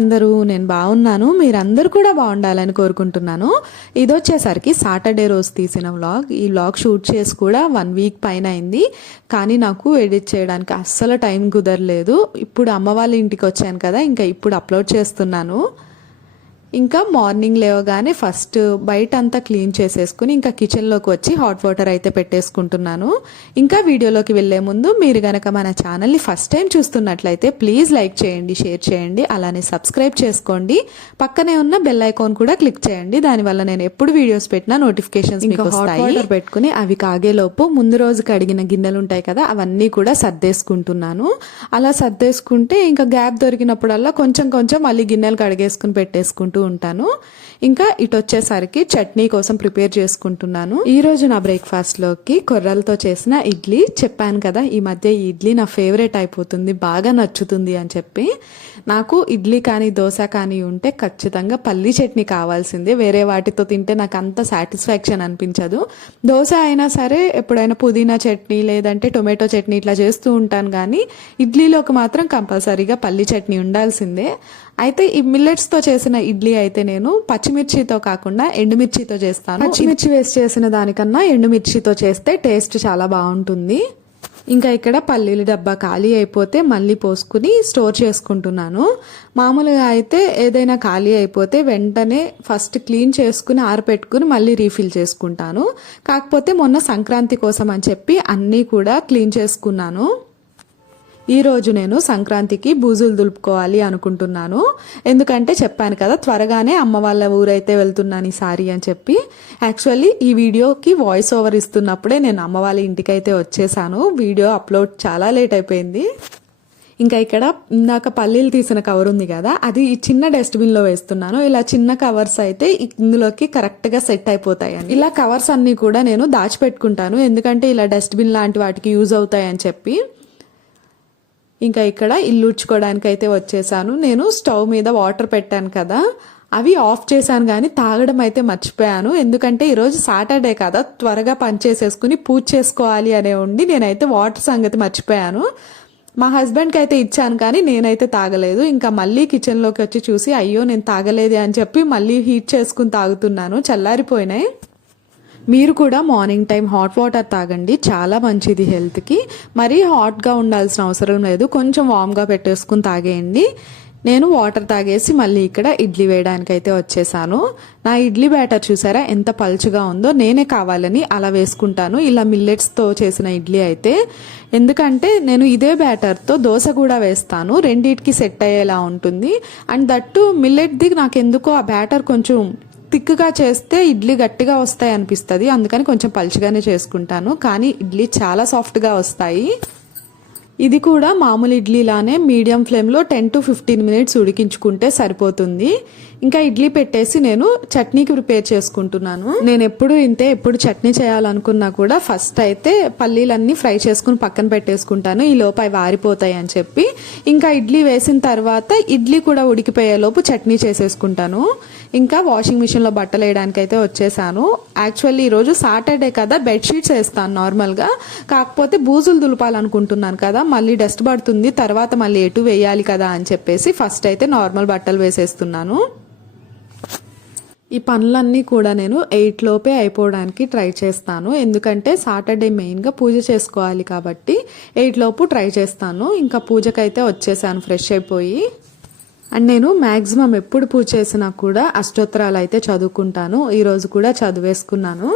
అందరూ? నేను బాగున్నాను. మీరందరూ కూడా బాగుండాలని కోరుకుంటున్నాను. ఇది వచ్చేసరికి సాటర్డే రోజు తీసిన వ్లాగ్. ఈ వ్లాగ్ షూట్ చేసి కూడా 1 వీక్ పైన అయింది. కానీ నాకు ఎడిట్ చేయడానికి అస్సలు టైం కుదరలేదు. ఇప్పుడు అమ్మ వాళ్ళ ఇంటికి వచ్చాను కదా, ఇంకా ఇప్పుడు అప్లోడ్ చేస్తున్నాను. ఇంకా మార్నింగ్ లేవగానే ఫస్ట్ బయట అంతా క్లీన్ చేసేసుకుని ఇంకా కిచెన్లోకి వచ్చి హాట్ వాటర్ అయితే పెట్టేసుకుంటున్నాను. ఇంకా వీడియోలోకి వెళ్లే ముందు మీరు గనక మన ఛానల్ని ఫస్ట్ టైం చూస్తున్నట్లయితే ప్లీజ్ లైక్ చేయండి, షేర్ చేయండి, అలానే సబ్స్క్రైబ్ చేసుకోండి. పక్కనే ఉన్న బెల్ ఐకాన్ కూడా క్లిక్ చేయండి. దానివల్ల నేను ఎప్పుడు వీడియోస్ పెట్టినా నోటిఫికేషన్స్ మీకు వస్తాయి. హాట్ వాటర్ పెట్టుకుని అవి కాగేలోపు ముందు రోజు కడిగిన గిన్నెలు ఉంటాయి కదా, అవన్నీ కూడా సర్దేసుకుంటున్నాను. అలా సర్దేసుకుంటే ఇంకా గ్యాప్ దొరికినప్పుడల్లా కొంచెం కొంచెం మళ్ళీ గిన్నెలు కడిగేసుకుని పెట్టేసుకుంటూ ఉంటాను. ఇంకా ఇటు వచ్చేసరికి చట్నీ కోసం ప్రిపేర్ చేసుకుంటున్నాను. ఈ రోజు నా బ్రేక్ఫాస్ట్ లోకి కొర్రలతో చేసిన ఇడ్లీ. చెప్పాను కదా ఈ మధ్య ఈ ఇడ్లీ నా ఫేవరెట్ అయిపోతుంది, బాగా నచ్చుతుంది అని చెప్పి. నాకు ఇడ్లీ కానీ దోశ కానీ ఉంటే ఖచ్చితంగా పల్లీ చట్నీ కావాల్సిందే. వేరే వాటితో తింటే నాకు అంత సాటిస్ఫాక్షన్ అనిపించదు. దోశ అయినా సరే ఎప్పుడైనా పుదీనా చట్నీ లేదంటే టొమాటో చట్నీ ఇట్లా చేస్తూ ఉంటాను, కానీ ఇడ్లీలోకి మాత్రం కంపల్సరీగా పల్లీ చట్నీ ఉండాల్సిందే. అయితే ఈ మిల్లెట్స్తో చేసిన ఇడ్లీ అయితే నేను పచ్చిమిర్చితో కాకుండా ఎండుమిర్చితో చేస్తాను. పచ్చిమిర్చి వేసి చేసిన దానికన్నా ఎండుమిర్చితో చేస్తే టేస్ట్ చాలా బాగుంటుంది. ఇంకా ఇక్కడ పల్లీల డబ్బా ఖాళీ అయిపోతే మళ్ళీ పోసుకుని స్టోర్ చేసుకుంటున్నాను. మామూలుగా అయితే ఏదైనా ఖాళీ అయిపోతే వెంటనే ఫస్ట్ క్లీన్ చేసుకుని ఆరపెట్టుకుని మళ్ళీ రీఫిల్ చేసుకుంటాను. కాకపోతే మొన్న సంక్రాంతి కోసం అని చెప్పి అన్నీ కూడా క్లీన్ చేసుకున్నాను. ఈరోజు నేను సంక్రాంతికి బూజులు దులుపుకోవాలి అనుకుంటున్నాను. ఎందుకంటే చెప్పాను కదా త్వరగానే అమ్మ వాళ్ళ ఊరైతే వెళ్తున్నాను ఈసారి అని చెప్పి. యాక్చువల్లీ ఈ వీడియోకి వాయిస్ ఓవర్ ఇస్తున్నప్పుడే నేను అమ్మ వాళ్ళ ఇంటికైతే వచ్చేసాను. వీడియో అప్లోడ్ చాలా లేట్ అయిపోయింది. ఇంకా ఇక్కడ ఇందాక పల్లీలు తీసిన కవర్ ఉంది కదా, అది ఈ చిన్న డస్ట్బిన్లో వేస్తున్నాను. ఇలా చిన్న కవర్స్ అయితే ఇందులోకి కరెక్ట్గా సెట్ అయిపోతాయని. ఇలా కవర్స్ అన్నీ కూడా నేను దాచిపెట్టుకుంటాను, ఎందుకంటే ఇలా డస్ట్బిన్ లాంటి వాటికి యూజ్ అవుతాయని చెప్పి. ఇంకా ఇక్కడ ఇల్లు ఉడ్చుకోవడానికి అయితే వచ్చేసాను. నేను స్టవ్ మీద వాటర్ పెట్టాను కదా, అవి ఆఫ్ చేశాను కానీ తాగడం అయితే మర్చిపోయాను. ఎందుకంటే ఈరోజు సాటర్డే కదా, త్వరగా పని చేసేసుకుని పూజ చేసుకోవాలి అనే ఉండి నేనైతే వాటర్ సంగతి మర్చిపోయాను. మా హస్బెండ్కి అయితే ఇచ్చాను కానీ నేనైతే తాగలేదు. ఇంకా మళ్ళీ కిచెన్లోకి వచ్చి చూసి అయ్యో నేను తాగలేదే అని చెప్పి మళ్ళీ హీట్ చేసుకుని తాగుతున్నాను. చల్లారిపోయినాయి. మీరు కూడా మార్నింగ్ టైం హాట్ వాటర్ తాగండి, చాలా మంచిది హెల్త్కి. మరీ హాట్గా ఉండాల్సిన అవసరం లేదు, కొంచెం వామ్గా పెట్టేసుకుని తాగేయండి. నేను వాటర్ తాగేసి మళ్ళీ ఇక్కడ ఇడ్లీ వేయడానికి అయితే వచ్చేసాను. నా ఇడ్లీ బ్యాటర్ చూసారా ఎంత పలుచుగా ఉందో, నేనే కావాలని అలా వేసుకుంటాను ఇలా మిల్లెట్స్తో చేసిన ఇడ్లీ అయితే. ఎందుకంటే నేను ఇదే బ్యాటర్తో దోశ కూడా వేస్తాను, రెండింటికి సెట్ అయ్యేలా ఉంటుంది. అండ్ దట్టు మిల్లెట్ది నాకు ఎందుకో ఆ బ్యాటర్ కొంచెం థిక్గా చేస్తే ఇడ్లీ గట్టిగా వస్తాయి అనిపిస్తుంది, అందుకని కొంచెం పలుచగానే చేసుకుంటాను. కానీ ఇడ్లీ చాలా సాఫ్ట్గా వస్తాయి. ఇది కూడా మామూలు ఇడ్లీలానే మీడియం ఫ్లేమ్లో 10 to 15 minutes ఉడికించుకుంటే సరిపోతుంది. ఇంకా ఇడ్లీ పెట్టేసి నేను చట్నీకి ప్రిపేర్ చేసుకుంటున్నాను. నేను ఎప్పుడు ఇంతే, ఎప్పుడు చట్నీ చేయాలనుకున్నా కూడా ఫస్ట్ అయితే పల్లీలన్నీ ఫ్రై చేసుకుని పక్కన పెట్టేసుకుంటాను, ఈ లోపు అవి ఆరిపోతాయి అని చెప్పి. ఇంకా ఇడ్లీ వేసిన తర్వాత ఇడ్లీ కూడా ఉడికిపోయే లోపు చట్నీ చేసేసుకుంటాను. ఇంకా వాషింగ్ మిషన్లో బట్టలు వేయడానికి అయితే వచ్చేసాను. యాక్చువల్లీ ఈరోజు సాటర్డే కదా, బెడ్షీట్స్ వేస్తాను నార్మల్గా. కాకపోతే బూజులు దులపాలనుకుంటున్నాను కదా, మళ్ళీ డస్ట్ పడుతుంది, తర్వాత మళ్ళీ ఎటు వేయాలి కదా అని చెప్పేసి ఫస్ట్ అయితే నార్మల్ బట్టలు వేసేస్తున్నాను. ఈ పనులన్నీ కూడా నేను 8 లోపే అయిపోవడానికి ట్రై చేస్తాను. ఎందుకంటే సాటర్డే మెయిన్గా పూజ చేసుకోవాలి కాబట్టి 8 లోపు ట్రై చేస్తాను. ఇంకా పూజకైతే వచ్చేసాను ఫ్రెష్ అయిపోయి. అండ్ నేను మ్యాక్సిమం ఎప్పుడు పూజ చేసినా కూడా అష్టోత్తరాలు అయితే చదువుకుంటాను. ఈరోజు కూడా చదివేసుకున్నాను.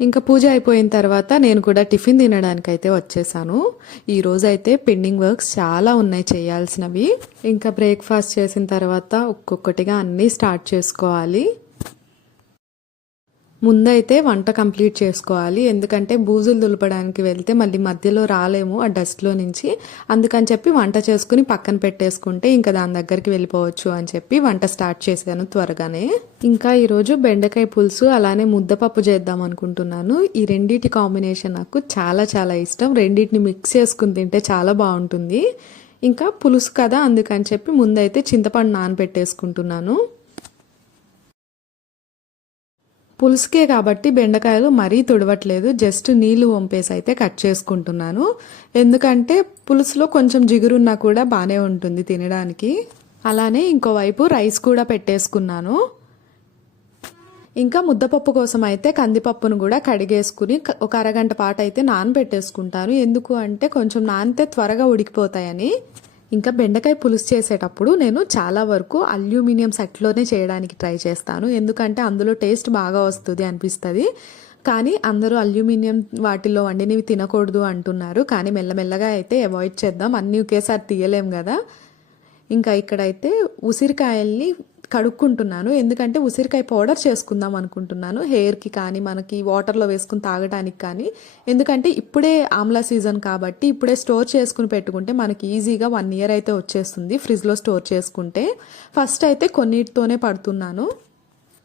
ఇంకా పూజ అయిపోయిన తర్వాత నేను కూడా టిఫిన్ తినడానికి అయితే వచ్చేసాను. ఈ రోజు అయితే పెండింగ్ వర్క్స్ చాలా ఉన్నాయి చేయాల్సినవి. ఇంకా బ్రేక్ఫాస్ట్ చేసిన తర్వాత ఒక్కొక్కటిగా అన్నీ స్టార్ట్ చేసుకోవాలి. ముందైతే వంట కంప్లీట్ చేసుకోవాలి, ఎందుకంటే బూజులు దులపడానికి వెళ్తే మళ్ళీ మధ్యలో రాలేము ఆ డస్ట్లో నుంచి. అందుకని చెప్పి వంట చేసుకుని పక్కన పెట్టేసుకుంటే ఇంకా దాని దగ్గరికి వెళ్ళిపోవచ్చు అని చెప్పి వంట స్టార్ట్ చేశాను త్వరగానే. ఇంకా ఈరోజు బెండకాయ పులుసు అలానే ముద్దపప్పు చేద్దాం అనుకుంటున్నాను. ఈ రెండింటి కాంబినేషన్ నాకు చాలా చాలా ఇష్టం. రెండింటిని మిక్స్ చేసుకుని తింటే చాలా బాగుంటుంది. ఇంకా పులుసు కదా, అందుకని చెప్పి ముందైతే చింతపండు నానబెట్టేసుకుంటున్నాను. పులుసుకే కాబట్టి బెండకాయలు మరీ తుడవట్లేదు, జస్ట్ నీళ్లు వంపేసి అయితే కట్ చేసుకుంటున్నాను. ఎందుకంటే పులుసులో కొంచెం జిగురున్నా కూడా బాగానే ఉంటుంది తినడానికి. అలానే ఇంకోవైపు రైస్ కూడా పెట్టేసుకున్నాను. ఇంకా ముద్దపప్పు కోసం అయితే కందిపప్పును కూడా కడిగేసుకుని ఒక అరగంట పాటు అయితే నానబెట్టేసుకుంటాను. ఎందుకు అంటే కొంచెం నానితే త్వరగా ఉడికిపోతాయని. ఇంకా బెండకాయ పులుసు చేసేటప్పుడు నేను చాలా వరకు అల్యూమినియం సెట్లోనే చేయడానికి ట్రై చేస్తాను. ఎందుకంటే అందులో టేస్ట్ బాగా వస్తుంది అనిపిస్తుంది. కానీ అందరూ అల్యూమినియం వాటిల్లో వండినవి తినకూడదు అంటున్నారు. కానీ మెల్లమెల్లగా అయితే అవాయిడ్ చేద్దాం, అన్నీ ఒకేసారి తీయలేం కదా. ఇంకా ఇక్కడైతే ఉసిరికాయల్ని కడుక్కుంటున్నాను. ఎందుకంటే ఉసిరికాయ పౌడర్ చేసుకుందాం అనుకుంటున్నాను, హెయిర్కి కానీ మనకి వాటర్లో వేసుకుని తాగడానికి కానీ. ఎందుకంటే ఇప్పుడే ఆమ్లా సీజన్ కాబట్టి ఇప్పుడే స్టోర్ చేసుకుని పెట్టుకుంటే మనకి ఈజీగా 1 year అయితే వచ్చేస్తుంది ఫ్రిడ్జ్లో స్టోర్ చేసుకుంటే. ఫస్ట్ అయితే కొన్నిటితోనే పడుతున్నాను.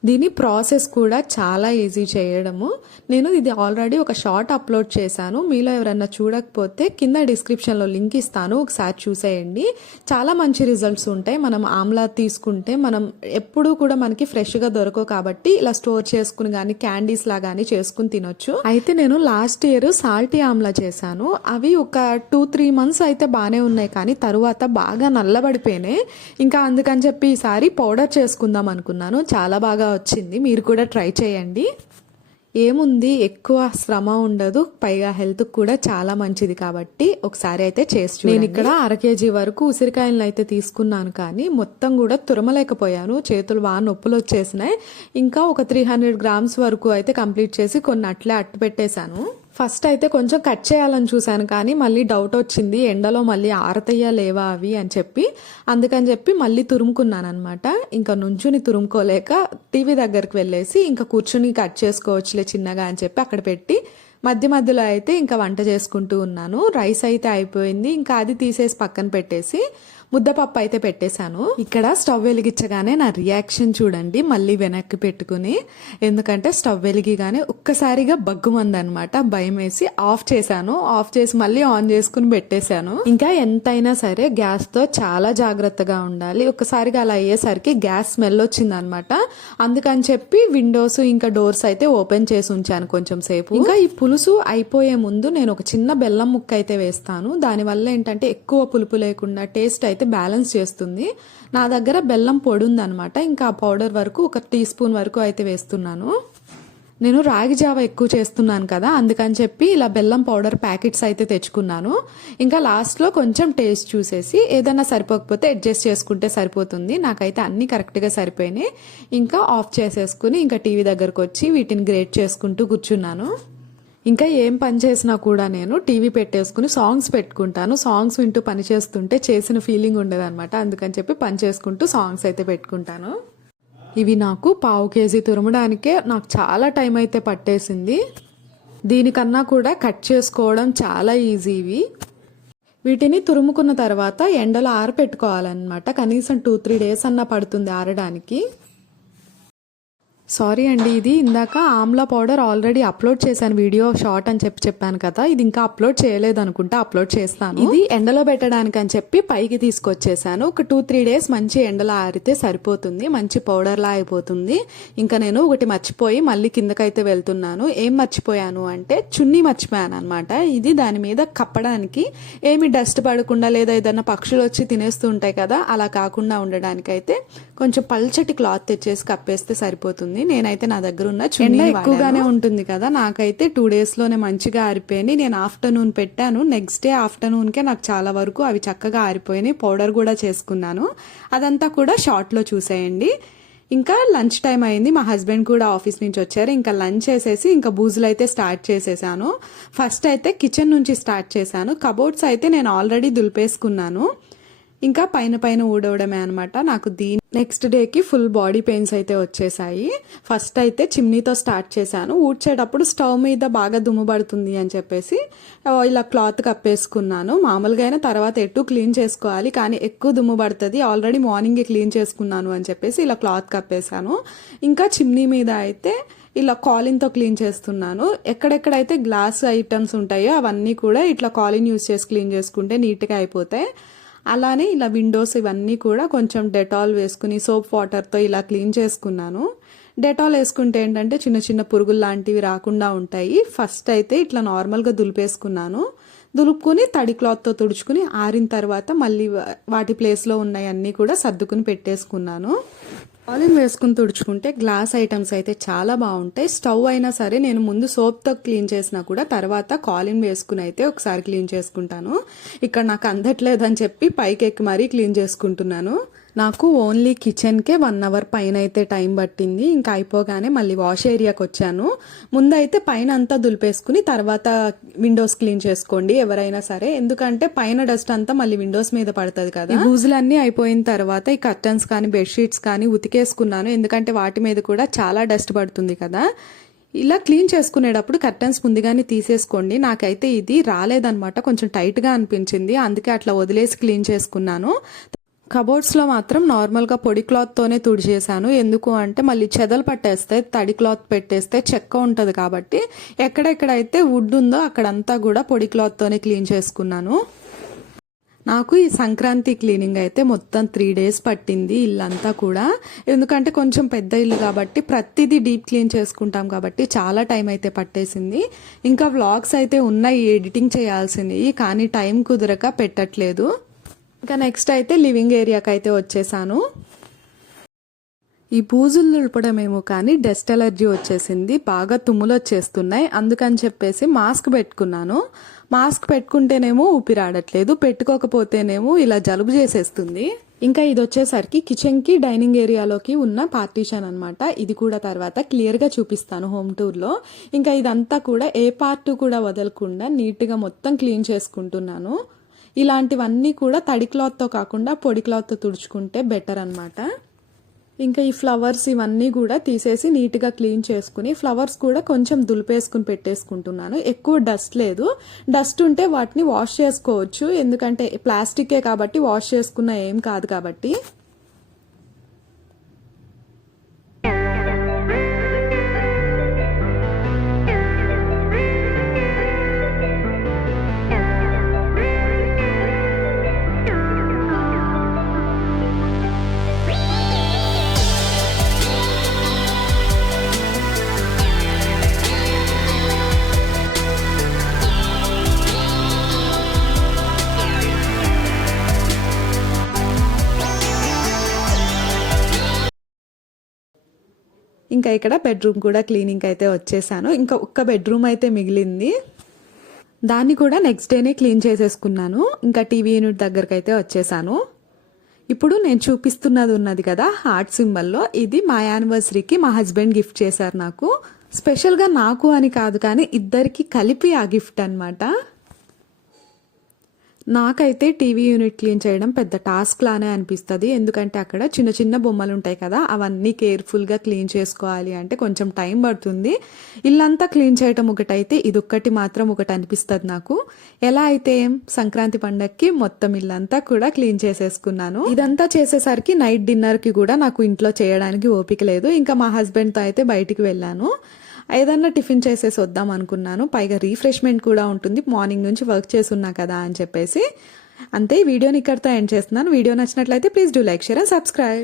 దీని ప్రాసెస్ కూడా చాలా ఈజీ చేయడము. నేను ఇది ఆల్రెడీ ఒక షార్ట్ అప్లోడ్ చేశాను. మీలో ఎవరన్నా చూడకపోతే కింద డిస్క్రిప్షన్లో లింక్ ఇస్తాను, ఒకసారి చూసేయండి. చాలా మంచి రిజల్ట్స్ ఉంటాయి. మనం ఆమ్లా తీసుకుంటే మనం ఎప్పుడూ కూడా మనకి ఫ్రెష్గా దొరకవు కాబట్టి ఇలా స్టోర్ చేసుకుని కానీ క్యాండీస్ లా కానీ చేసుకుని తినొచ్చు. అయితే నేను లాస్ట్ ఇయర్ సాల్టీ ఆమ్లా చేశాను. అవి ఒక 2-3 months అయితే బాగానే ఉన్నాయి, కానీ తరువాత బాగా నల్లబడిపోయినాయి. ఇంకా అందుకని చెప్పి ఈసారి పౌడర్ చేసుకుందాం అనుకున్నాను. చాలా బాగా వచ్చింది, మీరు కూడా ట్రై చేయండి. ఏముంది, ఎక్కువ శ్రమ ఉండదు, పైగా హెల్త్ కూడా చాలా మంచిది కాబట్టి ఒకసారి అయితే చేసి చూడండి. నేను ఇక్కడ 1 kg వరకు ఉసిరికాయలను అయితే తీసుకున్నాను, కానీ మొత్తం కూడా తురమలేకపోయాను, చేతులు బాగా నొప్పులు వచ్చేసినాయి. ఇంకా ఒక 300 grams వరకు అయితే కంప్లీట్ చేసి కొన్ని అట్లే అట్టు పెట్టేశాను. ఫస్ట్ అయితే కొంచెం కట్ చేయాలని చూశాను, కానీ మళ్ళీ డౌట్ వచ్చింది, ఎండలో మళ్ళీ ఆరతయ్యా లేవా అవి అని చెప్పి. అందుకని చెప్పి మళ్ళీ తురుముకున్నాను అనమాట. ఇంకా నుంచుని తురుముకోలేక టీవీ దగ్గరికి వెళ్ళేసి ఇంకా కూర్చుని కట్ చేసుకోవచ్చులే చిన్నగా అని చెప్పి అక్కడ పెట్టి మధ్య మధ్యలో అయితే ఇంకా వంట చేసుకుంటూ ఉన్నాను. రైస్ అయితే అయిపోయింది, ఇంకా అది తీసేసి పక్కన పెట్టేసి ముద్దపప్పు అయితే పెట్టేశాను. ఇక్కడ స్టవ్ వెలిగించగానే నా రియాక్షన్ చూడండి, మళ్ళీ వెనక్కి పెట్టుకుని. ఎందుకంటే స్టవ్ వెలిగిగానే ఒక్కసారిగా బగ్గుమందనమాట, భయం వేసి ఆఫ్ చేశాను. ఆఫ్ చేసి మళ్ళీ ఆన్ చేసుకుని పెట్టేశాను. ఇంకా ఎంతైనా సరే గ్యాస్తో చాలా జాగ్రత్తగా ఉండాలి. ఒక్కసారిగా అలా అయ్యేసరికి గ్యాస్ స్మెల్ వచ్చిందనమాట. అందుకని చెప్పి విండోస్ ఇంకా డోర్స్ అయితే ఓపెన్ చేసి ఉంచాను కొంచెం సేపు. ఇంకా ఈ పులుసు అయిపోయే ముందు నేను ఒక చిన్న బెల్లం ముక్క అయితే వేస్తాను. దానివల్ల ఏంటంటే ఎక్కువ పులుపు లేకుండా టేస్ట్ అయితే బ్యాలెన్స్ చేస్తుంది. నా దగ్గర బెల్లం పొడి ఉందనమాట, ఇంకా పౌడర్ వరకు ఒక టీస్పూన్ వరకు అయితే వేస్తున్నాను. నేను రాగి జావ ఎక్కువ చేస్తున్నాను కదా, అందుకని చెప్పి ఇలా బెల్లం పౌడర్ ప్యాకెట్స్ అయితే తెచ్చుకున్నాను. ఇంకా లాస్ట్లో కొంచెం టేస్ట్ చూసేసి ఏదైనా సరిపోకపోతే అడ్జస్ట్ చేసుకుంటే సరిపోతుంది. నాకైతే అన్నీ కరెక్ట్గా సరిపోయినాయి. ఇంకా ఆఫ్ చేసేసుకుని ఇంకా టీవీ దగ్గరకు వచ్చి వీటిని గ్రేట్ చేసుకుంటూ కూర్చున్నాను. ఇంకా ఏం పని చేసినా కూడా నేను టీవీ పెట్టేసుకుని సాంగ్స్ పెట్టుకుంటాను. సాంగ్స్ వింటూ పని చేస్తుంటే చేసిన ఫీలింగ్ ఉండదన్నమాట. అందుకని చెప్పి పని చేసుకుంటూ సాంగ్స్ అయితే పెట్టుకుంటాను. ఇవి నాకు 1/2 kg తురమడానికే నాకు చాలా టైం అయితే పట్టేసింది. దీనికన్నా కూడా కట్ చేసుకోవడం చాలా ఈజీ. వీటిని తురుముకున్న తర్వాత ఎండలో ఆరపెట్టుకోవాలన్నమాట. కనీసం 2-3 days అన్నా పడుతుంది ఆరడానికి. సారీ అండి, ఇది ఇందాక ఆమ్లా పౌడర్ ఆల్రెడీ అప్లోడ్ చేశాను, వీడియో షార్ట్ అని చెప్పాను కదా, ఇది ఇంకా అప్లోడ్ చేయలేదు అనుకుంటా, అప్లోడ్ చేస్తాను. ఇది ఎండలో పెట్టడానికి అని చెప్పి పైకి తీసుకొచ్చేసాను. ఒక 2-3 days మంచి ఎండలో ఆరితే సరిపోతుంది, మంచి పౌడర్లా అయిపోతుంది. ఇంకా నేను ఒకటి మర్చిపోయి మళ్ళీ కిందకైతే వెళ్తున్నాను. ఏం మర్చిపోయాను అంటే చున్నీ మర్చిపోయాను అనమాట. ఇది దాని మీద కప్పడానికి, ఏమి డస్ట్ పడకుండా లేదా ఏదైనా పక్షులు వచ్చి తినేస్తూ ఉంటాయి కదా, అలా కాకుండా ఉండడానికి అయితే కొంచెం పల్చటి క్లాత్ తెచ్చేసి కప్పేస్తే సరిపోతుంది. నేనైతే నా దగ్గర ఉన్న చున్నీ ఎక్కువగానే ఉంటుంది కదా, నాకైతే 2 days లోనే మంచిగా ఆరిపోయినాయి. నేను ఆఫ్టర్నూన్ పెట్టాను, నెక్స్ట్ డే ఆఫ్టర్నూన్కే నాకు చాలా వరకు అవి చక్కగా ఆరిపోయినాయి. పౌడర్ కూడా చేసుకున్నాను, అదంతా కూడా షార్ట్లో చూసేయండి. ఇంకా లంచ్ టైం అయింది, మా హస్బెండ్ కూడా ఆఫీస్ నుంచి వచ్చారు. ఇంకా లంచ్ చేసేసి ఇంకా బూజులు అయితే స్టార్ట్ చేసేసాను. ఫస్ట్ అయితే కిచెన్ నుంచి స్టార్ట్ చేశాను. కబోర్డ్స్ అయితే నేను ఆల్రెడీ దులిపేసుకున్నాను. ఇంకా పైన ఊడవడమే అనమాట. నాకు నెక్స్ట్ డేకి ఫుల్ బాడీ పెయిన్స్ అయితే వచ్చేసాయి. ఫస్ట్ అయితే చిమ్నీతో స్టార్ట్ చేశాను. ఊడ్చేటప్పుడు స్టవ్ మీద బాగా దుమ్ము పడుతుంది అని చెప్పేసి ఇలా క్లాత్ కప్పేసుకున్నాను. మామూలుగా అయినా తర్వాత ఎటు క్లీన్ చేసుకోవాలి, కానీ ఎక్కువ దుమ్ము పడుతుంది, ఆల్రెడీ మార్నింగే క్లీన్ చేసుకున్నాను అని చెప్పేసి ఇలా క్లాత్ కప్పేశాను. ఇంకా చిమ్నీ మీద అయితే ఇలా కాలిన్తో క్లీన్ చేస్తున్నాను. ఎక్కడెక్కడైతే గ్లాస్ ఐటమ్స్ ఉంటాయో అవన్నీ కూడా ఇట్లా కాలిన్ యూజ్ చేసి క్లీన్ చేసుకుంటే నీట్గా అయిపోతాయి. అలానే ఇలా విండోస్ ఇవన్నీ కూడా కొంచెం డెటాల్ వేసుకుని సోప్ వాటర్తో ఇలా క్లీన్ చేసుకున్నాను. డెటాల్ వేసుకుంటే ఏంటంటే చిన్న చిన్న పురుగులు లాంటివి రాకుండా ఉంటాయి. ఫస్ట్ అయితే ఇట్లా నార్మల్గా దులిపేసుకున్నాను. దులుపుకుని తడి క్లాత్తో తుడుచుకుని ఆరిన తర్వాత మళ్ళీ వాటి ప్లేస్లో ఉన్నాయి అన్నీ కూడా సర్దుకుని పెట్టేసుకున్నాను. కాలిన్ వేసుకుని తుడుచుకుంటే గ్లాస్ ఐటమ్స్ అయితే చాలా బాగుంటాయి. స్టవ్ అయినా సరే నేను ముందు సోప్తో క్లీన్ చేసినా కూడా తర్వాత కాలిన్ వేసుకుని అయితే ఒకసారి క్లీన్ చేసుకుంటాను. ఇక్కడ నాకు అందట్లేదని చెప్పి పైకి ఎక్కి మరీ క్లీన్ చేసుకుంటున్నాను. నాకు ఓన్లీ కిచెన్కే 1 అవర్ పైన అయితే టైం పట్టింది. ఇంకా అయిపోగానే మళ్ళీ వాష్ ఏరియాకి వచ్చాను. ముందైతే పైన అంతా దులిపేసుకుని తర్వాత విండోస్ క్లీన్ చేసుకోండి ఎవరైనా సరే, ఎందుకంటే పైన డస్ట్ అంతా మళ్ళీ విండోస్ మీద పడుతుంది కదా. ఈ బూజులన్నీ అయిపోయిన తర్వాత ఈ కర్టన్స్ కానీ బెడ్షీట్స్ కానీ ఉతికేసుకున్నాను, ఎందుకంటే వాటి మీద కూడా చాలా డస్ట్ పడుతుంది కదా. ఇలా క్లీన్ చేసుకునేటప్పుడు కర్టన్స్ ముందుగానే తీసేసుకోండి. నాకైతే ఇది రాలేదనమాట, కొంచెం టైట్గా అనిపించింది, అందుకే అట్లా వదిలేసి క్లీన్ చేసుకున్నాను. కబోర్డ్స్లో మాత్రం నార్మల్గా పొడి క్లాత్తోనే తుడిచేసాను. ఎందుకు అంటే మళ్ళీ చెదలు పట్టేస్తే తడి క్లాత్ పెట్టేస్తే చెక్క ఉంటుంది కాబట్టి ఎక్కడెక్కడైతే వుడ్ ఉందో అక్కడంతా కూడా పొడి క్లాత్తోనే క్లీన్ చేసుకున్నాను. నాకు ఈ సంక్రాంతి క్లీనింగ్ అయితే మొత్తం 3 days పట్టింది ఇల్లంతా కూడా, ఎందుకంటే కొంచెం పెద్ద ఇల్లు కాబట్టి ప్రతిదీ డీప్ క్లీన్ చేసుకుంటాం కాబట్టి చాలా టైం అయితే పట్టేసింది. ఇంకా వ్లాగ్స్ అయితే ఉన్నాయి ఎడిటింగ్ చేయాల్సింది, కానీ టైం కుదరక పెట్టట్లేదు. ఇంకా నెక్స్ట్ అయితే లివింగ్ ఏరియాకి అయితే వచ్చేసాను. ఈ బూజులు దులపడమేమో కానీ డస్ట్ ఎలర్జీ వచ్చేసింది, బాగా తుమ్ములు వచ్చేస్తున్నాయి. అందుకని చెప్పేసి మాస్క్ పెట్టుకున్నాను. మాస్క్ పెట్టుకుంటేనేమో ఊపిరాడట్లేదు, పెట్టుకోకపోతేనేమో ఇలా జలుబు చేసేస్తుంది. ఇంకా ఇది వచ్చేసరికి కిచెన్కి డైనింగ్ ఏరియాలోకి ఉన్న పార్టీషన్ అనమాట. ఇది కూడా తర్వాత క్లియర్గా చూపిస్తాను హోమ్ టూర్లో. ఇంకా ఇదంతా కూడా ఏ పార్ట్ కూడా వదలకుండా నీట్గా మొత్తం క్లీన్ చేసుకుంటున్నాను. ఇలాంటివన్నీ కూడా తడి క్లాత్తో కాకుండా పొడి క్లాత్తో తుడుచుకుంటే బెటర్ అనమాట. ఇంకా ఈ ఫ్లవర్స్ ఇవన్నీ కూడా తీసేసి నీట్గా క్లీన్ చేసుకుని ఫ్లవర్స్ కూడా కొంచెం దులిపేసుకుని పెట్టేసుకుంటున్నాను. ఎక్కువ డస్ట్ లేదు, డస్ట్ ఉంటే వాటిని వాష్ చేసుకోవచ్చు, ఎందుకంటే ప్లాస్టికే కాబట్టి వాష్ చేసుకున్న ఏం కాదు కాబట్టి. ఇంకా ఇక్కడ బెడ్రూమ్ కూడా క్లీనింగ్ అయితే వచ్చేసాను. ఇంకా ఒక్క బెడ్రూమ్ అయితే మిగిలింది, దాన్ని కూడా నెక్స్ట్ డేనే క్లీన్ చేసేసుకున్నాను. ఇంకా టీవీ యూనిట్ దగ్గరకు అయితే వచ్చేసాను. ఇప్పుడు నేను చూపిస్తున్నది ఉన్నది కదా హార్ట్ సింబల్లో, ఇది మా యానివర్సరీకి మా హస్బెండ్ గిఫ్ట్ చేశారు నాకు. స్పెషల్గా నాకు అని కాదు కానీ ఇద్దరికి కలిపి ఆ గిఫ్ట్ అనమాట. నాకైతే టీవీ యూనిట్ క్లీన్ చేయడం పెద్ద టాస్క్ లానే అనిపిస్తుంది, ఎందుకంటే అక్కడ చిన్న చిన్న బొమ్మలు ఉంటాయి కదా, అవన్నీ కేర్ఫుల్గా క్లీన్ చేసుకోవాలి అంటే కొంచెం టైం పడుతుంది. ఇల్లంతా క్లీన్ చేయడం ఒకటైతే ఇదొక్కటి మాత్రం ఒకటి అనిపిస్తుంది నాకు. ఎలా అయితే సంక్రాంతి పండగకి మొత్తం ఇల్లంతా కూడా క్లీన్ చేసేసుకున్నాను. ఇదంతా చేసేసరికి నైట్ డిన్నర్కి కూడా నాకు ఇంట్లో చేయడానికి ఓపిక లేదు. ఇంకా మా హస్బెండ్తో అయితే బయటికి వెళ్ళాను, ఏదన్నా టిఫిన్ చేసేసి వద్దాం అనుకున్నాను, పైగా రీఫ్రెష్మెంట్ కూడా ఉంటుంది, మార్నింగ్ నుంచి వర్క్ చేస్తున్నా కదా అని చెప్పేసి. అంతే, ఈ వీడియోని ఇక్కడితో ఎండ్ చేస్తున్నాను. వీడియో నచ్చినట్లయితే please do like, share and subscribe.